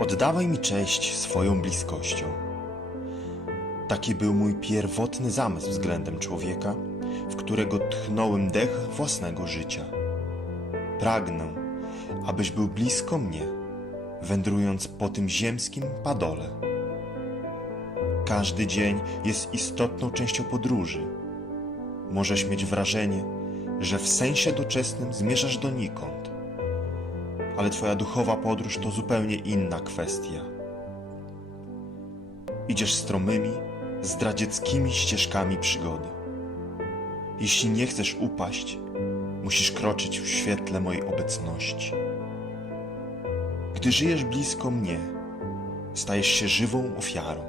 Oddawaj mi cześć swoją bliskością. Taki był mój pierwotny zamysł względem człowieka, w którego tchnąłem dech własnego życia. Pragnę, abyś był blisko mnie, wędrując po tym ziemskim padole. Każdy dzień jest istotną częścią podróży. Możesz mieć wrażenie, że w sensie doczesnym zmierzasz donikąd, ale Twoja duchowa podróż to zupełnie inna kwestia. Idziesz stromymi, zdradzieckimi ścieżkami przygody. Jeśli nie chcesz upaść, musisz kroczyć w świetle mojej obecności. Gdy żyjesz blisko mnie, stajesz się żywą ofiarą.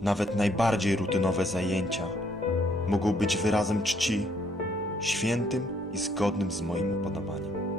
Nawet najbardziej rutynowe zajęcia mogą być wyrazem czci, świętym i zgodnym z moim upodobaniem.